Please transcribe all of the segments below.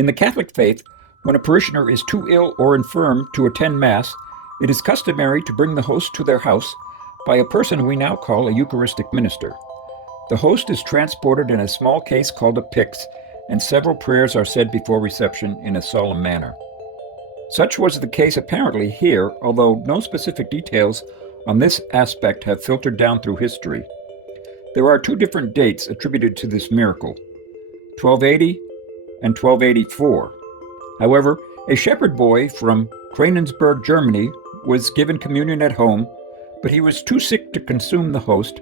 In the Catholic faith, when a parishioner is too ill or infirm to attend Mass, it is customary to bring the host to their house by a person we now call a Eucharistic minister. The host is transported in a small case called a pyx, and several prayers are said before reception in a solemn manner. Such was the case apparently here, although no specific details on this aspect have filtered down through history. There are two different dates attributed to this miracle, 1280 and 1284. However, a shepherd boy from KRANENBURG, Germany, was given communion at home, but he was too sick to consume the host,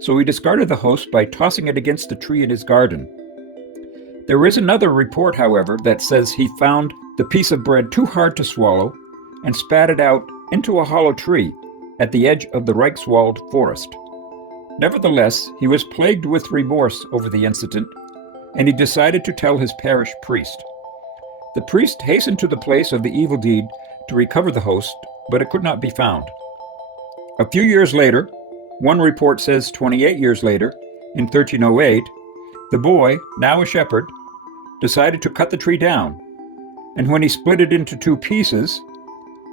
so he discarded the host by tossing it against a tree in his garden. There is another report, however, that says he found the piece of bread too hard to swallow and spat it out into a hollow tree at the edge of the Reichswald forest. Nevertheless, he was plagued with remorse over the incident, and he decided to tell his parish priest. The priest hastened to the place of the evil deed to recover the host, but it could not be found. A few years later, one report says 28 years later, in 1308, the boy, now a shepherd, decided to cut the tree down, and when he split it into two pieces,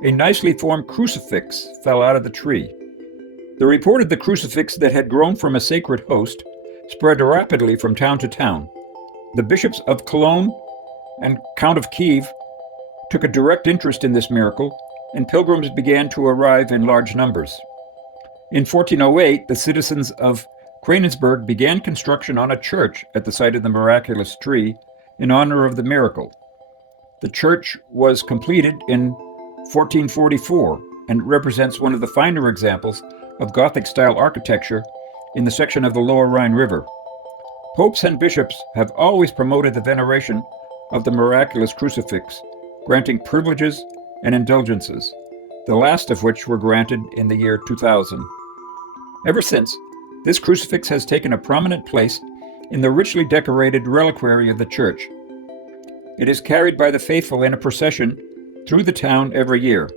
a nicely formed crucifix fell out of the tree. The report of the crucifix that had grown from a sacred host spread rapidly from town to town. The bishops of Cologne and Count of Kiev took a direct interest in this miracle, and pilgrims began to arrive in large numbers. In 1408, the citizens of KRANENBURG began construction on a church at the site of the miraculous tree in honor of the miracle. The church was completed in 1444 and represents one of the finer examples of Gothic-style architecture in the section of the Lower Rhine River. Popes and bishops have always promoted the veneration of the miraculous crucifix, granting privileges and indulgences, the last of which were granted in the year 2000. Ever since, this crucifix has taken a prominent place in the richly decorated reliquary of the church. It is carried by the faithful in a procession through the town every year.